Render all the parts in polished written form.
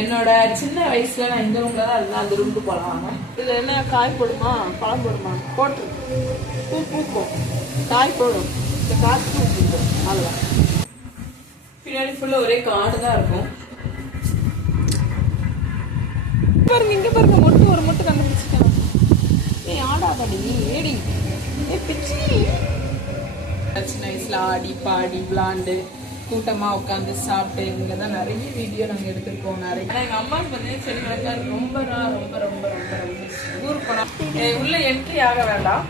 என்னோட சின்ன வயசுல நான் இந்த ரூம்ல தான் இருந்தா அந்த ரூமுக்கு போலாம். இதுல என்ன காய் போடுமா பழம் போடுமா போட்டு பூ பூக்கும் காய் போடும். இந்த காய்ச்சி பூக்கும் அவ்வளவுதான். பின்னாடி ஃபுல்லா ஒரே காடு தான் இருக்கும். பாருங்க இங்க பாருங்க மொட்டு ஒரு மொட்டு கண்டுபிடிச்சிட்டாங்க. நீ ஆடா படி ஏடி ஏ பிச்சி. சின்ன வயசுல ஆடி பாடி விளாண்டு கூட்டமா உட்காந்து சாப்பிட்டு இங்கதான் நிறைய வீடியோ நாங்க எடுத்திருக்கோம். நிறைய எங்க அம்மாவுக்கு வந்து செடி வளர்க்க ரொம்ப ரொம்ப ரொம்ப ரொம்ப ரொம்ப ஊருக்கு போனோம். உள்ள என்ட்ரி ஆக வேண்டாம்.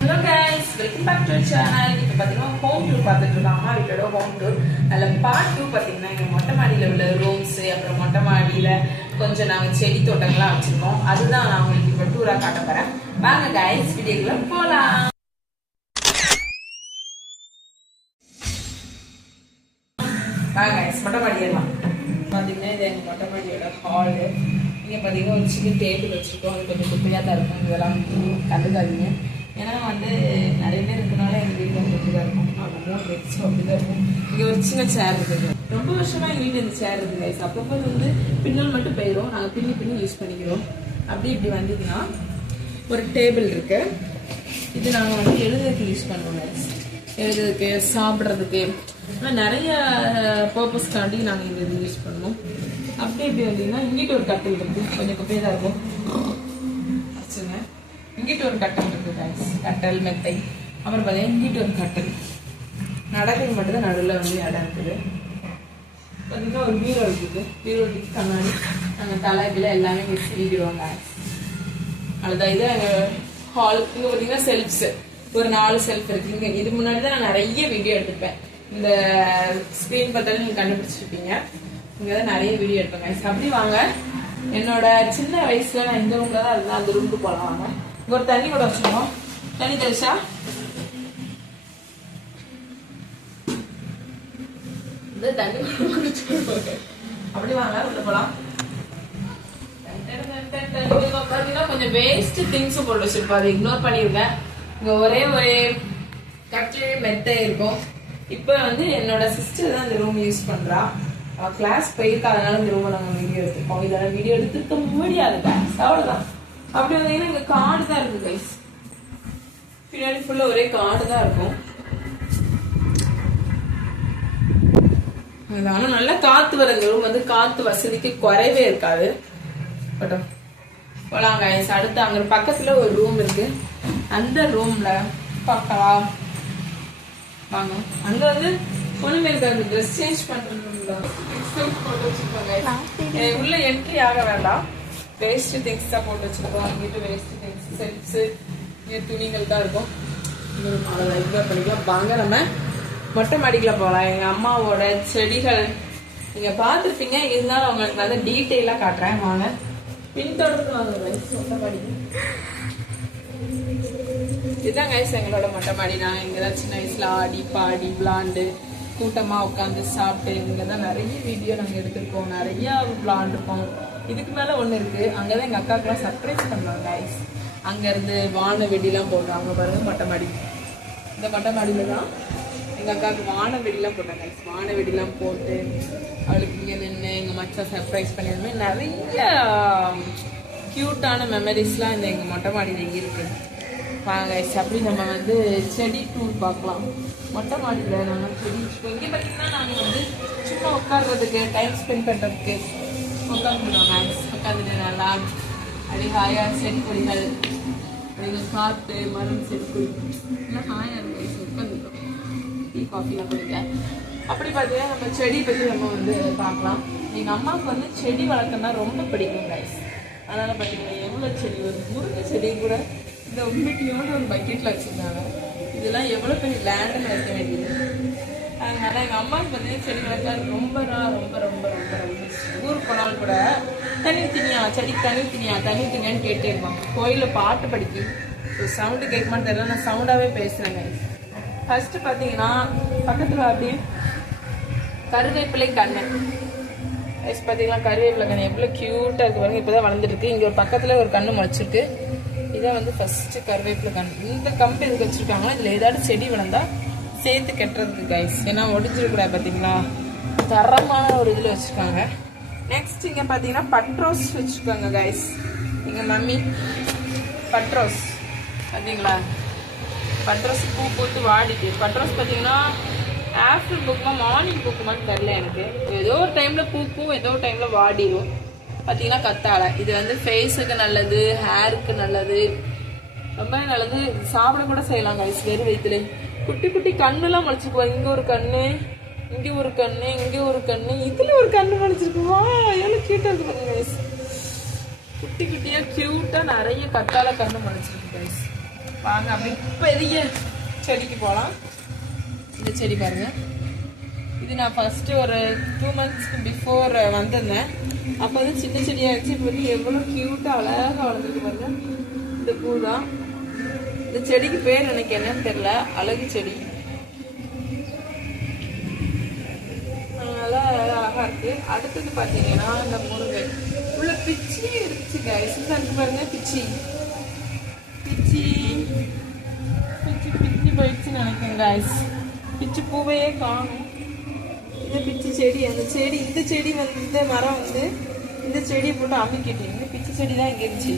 Hello guys, welcome back to channel. இப்போ பார்த்தீங்கன்னா ஹோம் டூர் பார்த்துட்டு இருக்கோம். அம்மா வீட்டோட ஹோம் டூர். அதில் பார்ட் 2 பார்த்தீங்கன்னா எங்கள் மொட்டை மாடியில் உள்ள ரூம்ஸு, அப்புறம் மொட்டை மாடியில் கொஞ்சம் நாங்கள் செடி தோட்டங்கள்லாம் வச்சுருக்கோம். அதுதான் நான் உங்களுக்கு இப்போ டூராக காட்ட போகிறேன். வாங்க கைஸ், வீடியோக்குள்ள போகலாம். வாங்க கைஸ், மொட்டை மாடி ஏறலாம். பார்த்தீங்கன்னா இது எங்கள் மொட்டை மாடியோட ஹாலு. இங்கே பார்த்தீங்கன்னா ஒரு சின்ன டேபிள் வச்சுருக்கோம். அது கொஞ்சம் குப்பையாக தான் இருக்கும். இதெல்லாம் கண்டுக்காதீங்க. ஏன்னா வந்து நிறைய பேர் இருக்கனால எங்கள் வீட்டில் வந்து இப்படிதான் இருக்கும். அவங்க 3 வெக்ஸ் அப்படிதான் இருக்கும். இங்கே ஒரு சின்ன சேர் இருக்குது. ரொம்ப வருஷமா எங்கள் வீட்டில் இந்த சேர் இருக்குது கைஸ். அப்பப்போ வந்து பின்னல் மட்டும் போயிடும். நாங்கள் பின்னி யூஸ் பண்ணிக்கிறோம். அப்படி இப்படி வந்ததுன்னா ஒரு டேபிள் இருக்கு. இது நாங்கள் வந்து எழுதுறதுக்கு யூஸ் பண்ணுவோம் கைஸ். எழுதுறதுக்கு, சாப்பிட்றதுக்கு, நிறைய பர்பஸ்க்காண்டி நாங்கள் இந்த இது யூஸ் பண்ணுவோம். அப்படி இப்படி வந்தீங்கன்னா இங்கிட்ட ஒரு கட்டில் இருக்குது. கொஞ்சம் குப்பையாக தான் இருக்கும். வச்சுங்க. இங்கிட்ட ஒரு கட்டல் இருக்குது கைஸ். கட்டல் மெத்தை. அப்புறம் பார்த்தீங்கன்னா இங்கிட்ட ஒரு கட்டல். நடக்கிறது மட்டும் தான் நடுவில் வந்து இடம் இருக்குது. பார்த்தீங்கன்னா ஒரு பீரோ இருக்குது. பீரோக்கு கண்ணாடி நாங்கள் தலைப்பில் எல்லாமே இங்கே சிரிக்கிறோம் கைஸ். அதுதான் இது எங்கள் ஹால். இங்கே பார்த்தீங்கன்னா செல்ஃப்ஸு ஒரு 4 செல்ஃப் இருக்குது. இங்கே இது முன்னாடி தான் நான் நிறைய வீடியோ எடுத்துப்பேன். இந்த ஸ்க்ரீன் பார்த்தாலும் நீங்கள் கண்டுபிடிச்சிருப்பீங்க. இங்கே தான் நிறைய வீடியோ எடுப்பேன் கைஸ். அப்படி வாங்க, என்னோட சின்ன வயசுல நான் இந்த ரூம்ல தான் இருந்தா அந்த ரூமுக்கு போகலாம். வாங்க. இங்க ஒரு தண்ணி கூட வச்சுக்கோம். தண்ணி தெளிச்சா இந்த தண்ணி அப்படி வாங்க, உள்ள போலாம். கொஞ்சம் வேஸ்ட் திங்ஸ் போட்டு வச்சிருப்போம். அதை இக்னோர் பண்ணிருக்கேன். இங்க ஒரே கட்லி மெத்தை இருக்கும். இப்ப வந்து என்னோட சிஸ்டர் தான் இந்த ரூம் யூஸ் பண்றா. கிளாஸ் போயிருக்கா, அதனால இந்த ரூம் நாங்கள் வீடியோ எடுத்துருக்கோம். இதெல்லாம் வீடியோ எடுத்துருக்க முடியாது கைஸ், அவ்வளவுதான். அப்படி வந்தீங்கன்னா இங்க காடு தான் இருக்கு கைஸ். பின்னாடி ஃபுல்லா ஒரே காடு தான் இருக்கும். ஆனா நல்லா காத்து வர இந்த ரூம் வந்து காத்து வசதிக்கு குறைவே இருக்காது. போலாம் கைஸ். அடுத்து அங்க பக்கத்துல ஒரு ரூம் இருக்கு. அந்த ரூம்ல பார்க்கலாம் வாங்க. அங்க வந்து ஒண்ணுமே இருக்காது. ட்ரெஸ் சேஞ்ச் பண்றது உள்ள என்ட்ரி ஆக வேண்டாம். வேஸ்ட் திங்ஸ் தான் போட்டு வச்சிருக்கோம். அங்கிட்டு வேஸ்ட் திங்ஸ், செல்ஃப்ஸ், துணிகள் தான் இருக்கும். இக்னோர் பண்ணிக்கலாம். வாங்க நம்ம மொட்டை மாடிக்குள்ள போகலாம். எங்க அம்மாவோட செடிகள் நீங்க பார்த்துருப்பீங்க. இருந்தாலும் அவங்களுக்கு வந்து டீட்டெயிலா காட்டுறேன். வாங்க பின்தொடர்ந்து வாங்க மொட்டை மாடிக்கு. இதுதான் கைஸ் எங்களோட மொட்டை மாடி. நான் இங்கதான் சின்ன வயசுல ஆடி பாடி விளாண்டு கூட்டமா உட்காந்து சாப்பிட்டு இங்கதான் நிறைய வீடியோ நாங்க எடுத்திருக்கோம். நிறைய விளாண்டுருக்கோம். இதுக்கு மேல ஒண்ணு இருக்கு. அங்கதான் எங்க அக்காவுக்குலாம் சர்ப்ரைஸ் பண்ணுவாங்க கைஸ். அங்க இருந்து வான வெடிலாம் போடுறாங்க பாருங்க மொட்டை மாடி. இந்த மொட்டை மாடியில தான் எங்க அக்காவுக்கு வான வெடிலாம் போட்டாங்க கைஸ். வான வெடிலாம் போட்டு அவளுக்கு இங்க நின்று எங்க மச்சா சர்ப்ரைஸ் பண்ணிருந்தோமே. நிறைய கியூட்டான மெமரிஸ்லாம் இந்த எங்க மொட்டை மாடியில இருக்கு. வாங்க கைஸ், அப்படி நம்ம வந்து செடி டூர் பார்க்கலாம். மொட்டை மாடியில் நம்ம செடி இங்கே பார்த்தீங்கன்னா நாங்கள் வந்து சும்மா உட்காடுறதுக்கு, டைம் ஸ்பெண்ட் பண்ணுறதுக்கு உட்காந்துருவோம் கைஸ். உட்காந்துட்டு நல்லா அப்படி ஹாயாக செடி கொடிகள், அப்படிங்க காற்று, மரம், செடி கொடி எல்லாம் ஹாயாக இருக்கும் கைஸ். உட்காந்துருக்கோம் டீ காஃபிலாம் குடிக்க. அப்படி பார்த்தீங்கன்னா நம்ம செடி பற்றி நம்ம வந்து பார்க்கலாம். எங்கள் அம்மாவுக்கு வந்து செடி வளர்க்கணும்னா ரொம்ப பிடிக்கும் கைஸ். அதனால் பார்த்தீங்கன்னா எவ்வளோ செடி, ஒரு முருங்கை செடி கூட இந்த உண்மையோட ஒரு பக்கெட்ல வச்சிருந்தாங்க. இதெல்லாம் எவ்வளவு பெரிய லேண்ட்ல வைக்க வேண்டியது. அதனால எங்க அம்மாவுக்கு வந்து செடி வளர்க்க ரொம்ப ரொம்ப ரொம்ப ரொம்ப ரொம்ப ஊருக்கு போனாலும் கூட தண்ணி தினியா, செடி தண்ணி தினியான்னு கேட்டே இருப்பாங்க. கோயில பாட்டு படிக்க சவுண்டு கேட்கமான்னு தெரியல. நான் சவுண்டாவே பேசுறேங்க. ஃபர்ஸ்ட் பாத்தீங்கன்னா பக்கத்துல அப்படியே கருவேப்பிலை கண்ணு பாத்தீங்கன்னா, கருவேப்பிலை கண்ணு எவ்வளவு கியூட்டா இருக்கு பாருங்க. இப்பதான் வளர்ந்துட்டு இருக்கு. இங்க ஒரு பக்கத்துல ஒரு கண்ணு முளைச்சிருக்கு. இதான் வந்து ஃபர்ஸ்ட் கருவேப்பிலை கண்ணு. இந்த கம்பு எதுக்கு வச்சிருக்காங்கன்னா இதுல ஏதாவது செடி வளர்ந்தா சேர்த்து கட்டுறதுக்கு கைஸ். ஏன்னா ஒடிஞ்சிடக்கூடாது. பார்த்தீங்களா, தரமான ஒரு இதில் வச்சிருக்காங்க. நெக்ஸ்ட் இங்க பாத்தீங்கன்னா பட்ரோஸ் வச்சுக்கோங்க கைஸ். எங்க மம்மி பட்ரோஸ் பாத்தீங்களா, பட்ரோஸ் பூ பூத்து வாடிட்டு. பட்ரோஸ் பாத்தீங்கன்னா ஆஃப்டர் பூக்குமா மார்னிங் பூக்குமான்னு தெரியல எனக்கு. ஏதோ ஒரு டைம்ல பூக்கும், ஏதோ ஒரு டைம்ல வாடிடும். பார்த்தீங்கன்னா கத்தாழை, இது வந்து ஃபேஸுக்கு நல்லது, ஹேருக்கு நல்லது, ரொம்ப நல்லது. சாப்பிட கூட செய்யலாம் கைஸ் வெறும் வயிற்றுல. குட்டி குட்டி கண்ணுலாம் முளைச்சிக்குவாங்க. இங்கே ஒரு கண்ணு, இங்கே ஒரு கண்ணு, இங்கே ஒரு கண்ணு, இதில் ஒரு கண்ணு முளைச்சிருக்குவா. எவ்வளோ க்யூட்டாக இருக்கு பாருங்க கைஸ். குட்டி குட்டியாக க்யூட்டாக நிறைய கத்தாழை கண்ணு முளைச்சிருக்கு கைஸ். வாங்க அப்படி பெரிய செடிக்கு போகலாம். இந்த செடி பாருங்க, இது நான் ஃபர்ஸ்ட் ஒரு 2 monthsக்கு பிஃபோர் வந்திருந்தேன். அப்போ வந்து சின்ன செடியாகிடுச்சு. இப்போ வந்து எவ்வளோ க்யூட்டாக அழகாக வளர்ந்துருக்கு பாருங்க. இந்த பூ தான். இந்த செடிக்கு பேர் எனக்கு என்னன்னு தெரியல, அழகு செடி. அதனால அழகா இருக்கு. அடுத்தது பார்த்தீங்கன்னா இந்த முருங்கை உள்ள பிச்சி இருந்துச்சு கைஸ். இருக்கு பாருங்க பிச்சி பிச்சி பிச்சி பிச்சி போயிடுச்சுன்னு நினைக்கிறேன் கைஸ். பிச்சி பூவையே காணும். இந்த பிச்சி செடி, அந்த செடி, இந்த செடி வந்து இந்த மரம் வந்து இந்த செடியை போட்டு அமுக்கிட்டு இந்த பிச்சி செடி தான் இங்கே இருந்துச்சு.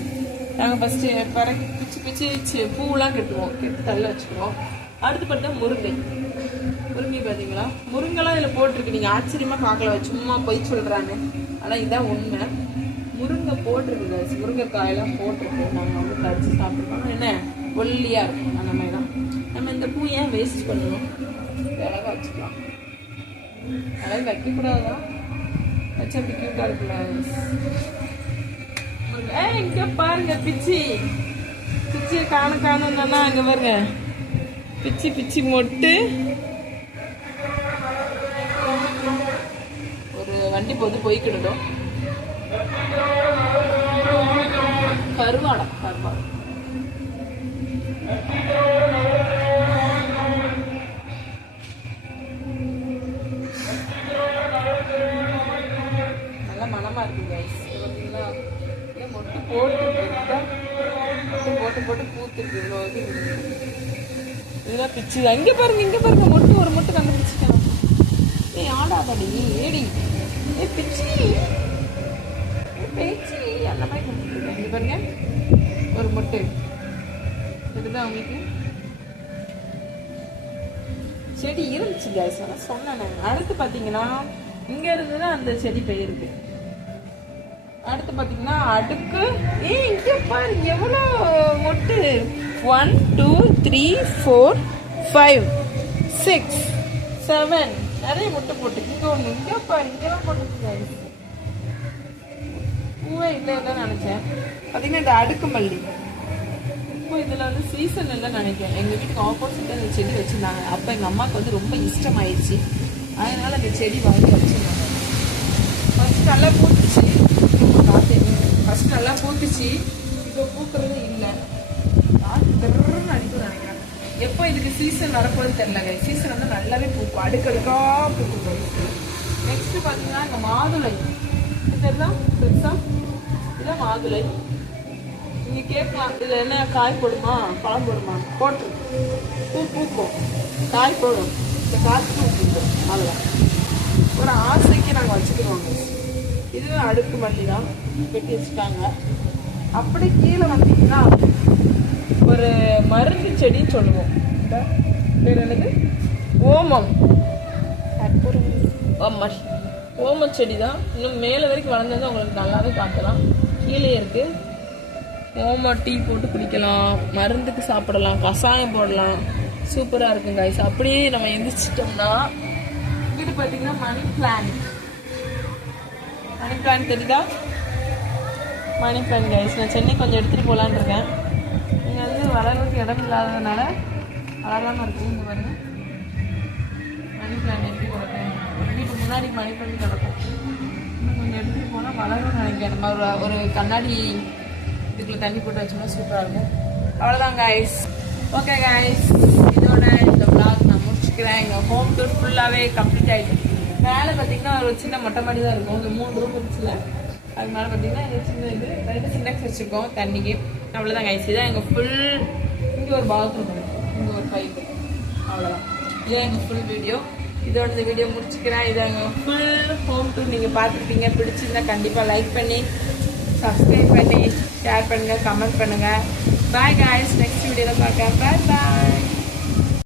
நாங்கள் ஃபஸ்ட்டு பறக்க பிச்சு பிச்சு பூவெலாம் கட்டுவோம், கெட்டு தள்ள வச்சுக்குவோம். அடுத்து பார்த்தா முருங்கை. முருங்கை பார்த்தீங்களா, முருங்கெல்லாம் இதில் போட்டிருக்கு. நீங்கள் ஆச்சரியமாக பார்க்கல, சும்மா போய் சொல்கிறாங்க. ஆனால் இதுதான் உண்மை. முருங்கை போட்டிருக்கு, முருங்கைக்காயெல்லாம் போட்டிருக்கு. நாங்கள் வந்து கடிச்சு சாப்பிட்ருக்கோம். என்ன ஒல்லியாக இருக்கும் அந்த மாதிரி தான். நம்ம இந்த பூ ஏன் வேஸ்ட் பண்ணணும், அழகாக வச்சுக்கலாம். அழகு வைக்கக்கூடாதான், வச்சா க்யூட்டாக இருக்குல்ல. இங்க பாருங்க பிச்சி, பிச்சியை காணுன்னா அங்க பாருங்க பிச்சி பிச்சி மொட்டு. ஒரு வண்டி போது போய்க்கிட்டோம். கருவாடம் கருவாடம் நல்ல மனமா இருக்கு கைஸ். பார்த்தீங்களா, மொட்டு போட்டு போட்டு பூத்துருக்கு. இதெல்லாம் பிச்சு. இங்க பாருங்க, இங்க பாருங்க, மொட்டு ஒரு மொட்டு கண்டுபிடிச்சிக்கலாம். ஏய் ஆடாதடி ஏடி, ஏ பிச்சி பேச்சு அந்த மாதிரி கொடுத்துருக்கேன். இங்க பாருங்க ஒரு மொட்டு இதுதான் உங்களுக்கு செடி இருந்துச்சு கைஸ். ஆனால் சொன்னேன். அடுத்து பார்த்தீங்கன்னா இங்க இருந்துதான் அந்த செடி பெயருக்கு. அடுத்து பார்த்தீங்கன்னா அடுக்கு. இங்க பாரு எவ்வளோ மொட்டு. 1 2 3 4 5 6 7 நிறைய மொட்டை போட்டு. இங்க ஒண்ணு, இங்க பாரு, இங்கெல்லாம் போட்டு பூவே இல்லைன்னு நினைச்சேன். பார்த்தீங்கன்னா இந்த அடுக்கு மல்லி இப்போ இதில் வந்து சீசன் இல்லைன்னு நினைக்கிறேன். எங்கள் வீட்டுக்கு ஆப்போசிட்டாக இந்த செடி வச்சுருந்தாங்க. அப்போ எங்கள் அம்மாவுக்கு வந்து ரொம்ப இஷ்டமாயிடுச்சு. அதனால அந்த செடி வாங்கி வச்சுருந்தாங்க. ஃபர்ஸ்ட் நல்லா பூத்துச்சு, ஃபர்ஸ்ட் நல்லா பூத்துச்சு. இப்போ பூக்கிறது இல்லை, திருன்னு அடிக்கும் நினைக்கிறேன். எப்போ இதுக்கு சீசன் வரப்போகுது தெரியல. சீசன் வந்து நல்லாவே பூக்கும், அடுக்கடுக்கா பூக்கும். நெக்ஸ்ட் பார்த்தீங்கன்னா இந்த மாதுளை இதெல்லாம் பெருசா, இதெல்லாம் மாதுளை. நீங்க கேட்கலாம் இதுல என்ன காய் போடுமா பழம் போடுமா, போட்டு பூ பூக்கும், காய் போடும், இந்த காய்ச்சி பூக்கும். அதுதான் ஒரு ஆசைக்கு நாங்கள் வச்சுக்கிறோங்க. இது அடுக்கு மல்லி தான் வெட்டி வச்சுட்டாங்க. அப்படி கீழே வந்தீங்கன்னா ஒரு மருந்து செடின்னு சொல்லுவோம். இந்த பேர் என்னது, ஓமம். ஓம செடி தான். இன்னும் மேலே வரைக்கும் வளர்ந்தது உங்களுக்கு நல்லாவே பார்க்கலாம். கீழே இருக்கு. ஓம டீ போட்டு குடிக்கலாம், மருந்துக்கு சாப்பிடலாம், கஷாயம் போடலாம், சூப்பராக இருக்குங்க கைஸ். அப்படியே நம்ம எந்திரிச்சிட்டோம்னா இங்கிட்டு பார்த்தீங்கன்னா மணி பிளான்ட். மணி பிளான்ட் தெரியுதா, மணி பிளான்ட் கைஸ். நான் சென்னை கொஞ்சம் எடுத்துகிட்டு போகலான்னு இருக்கேன். இங்கே வந்து வளர்றதுக்கு இடம் இல்லாததுனால வளராமல் இருக்குது. இங்கே பாருங்க மணி பிளான்ட் எப்படி கிடக்கும், வீட்டுக்கு முன்னாடி மணி பிளான்ட் கிடக்கும். இன்னும் கொஞ்சம் எடுத்துகிட்டு போனால் வளரும்னு நினைக்கிறேன். நம்ம ஒரு கண்ணாடி இதுக்குள்ள தண்ணி போட்டு வச்சோம்னா சூப்பராக இருக்கும். அவ்வளோதான் கைஸ். ஓகே கைஸ், இதோட இந்த vlog நான் முடிச்சுக்கிறேன். எங்கள் ஹோம் டூர் ஃபுல்லாகவே கம்ப்ளீட் ஆகிட்டு. மேலே பார்த்தீங்கன்னா ஒரு சின்ன மொட்டை மாடி தான் இருக்கும். இந்த 3 ரூம் இருந்துச்சுல, அது மேலே பார்த்தீங்கன்னா இந்த சின்ன இது 2 சிண்டெக்ஸ் வச்சுருக்கோம் தண்ணிக்கு. அவ்வளோதான் கைஸ். இதான் எங்கள் ஃபுல். இங்கே ஒரு பாத்ரூம் இருக்கும், இங்கே ஒரு பைப்பு. அவ்வளோதான். இதான் எங்கள் ஃபுல் வீடியோ. இதோட இந்த வீடியோ முடிச்சுக்கிறேன். இதை ஃபுல் ஹோம் டூர் நீங்கள் பார்த்துருப்பீங்க. பிடிச்சிருந்தா கண்டிப்பாக லைக் பண்ணி சப்ஸ்கிரைப் பண்ணி ஷேர் பண்ணுங்கள், கமெண்ட் பண்ணுங்கள். பாய் காய்ஸ், நெக்ஸ்ட் வீடியோவில் பார்க்கலாம். பாய் பாய்.